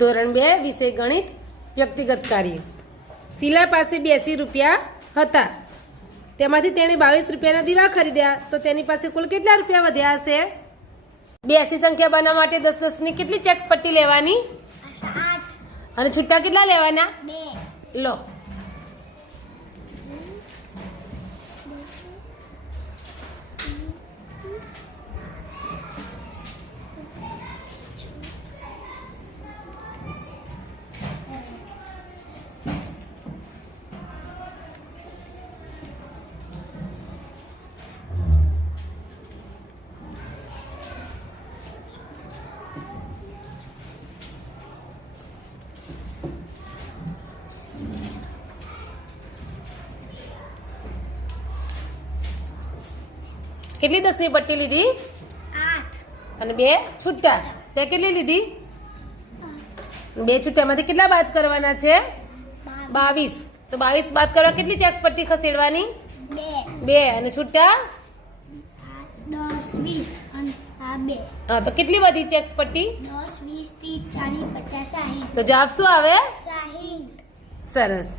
ધોરણ 2 વિષય ગણિત વ્યક્તિગત કાર્ય. શીલા પાસે 82 રૂપિયા હતા. તેમાંથી તેણે 22 રૂપિયાના દીવા ખરીદ્યા તો તેની પાસે કુલ કેટલા રૂપિયા વધ્યા હશે? 82 સંખ્યા બનાવવા માટે 10 ની કેટલી ચેક્સ પટ્ટી લેવાની? 8. અને છૂટા કેટલા લેવાના? 2. લો. કેટલી 10 ની પટ્ટી લીધી? 8. અને 2 છૂટા. તે કેટલી લીધી? 2 છૂટામાંથી કેટલા બાદ કરવાના છે? 22. તો 22 બાદ કરવા કેટલી ચેક્સ પટ્ટી ખસેડવાની? 2. અને છૂટા 10, 20 અને આ 2. હા, તો કેટલી વધી ચેક્સ પટ્ટી? 10, 20, 30, 40, 50, 60. તો જવાબ શું આવે? 60. સરસ.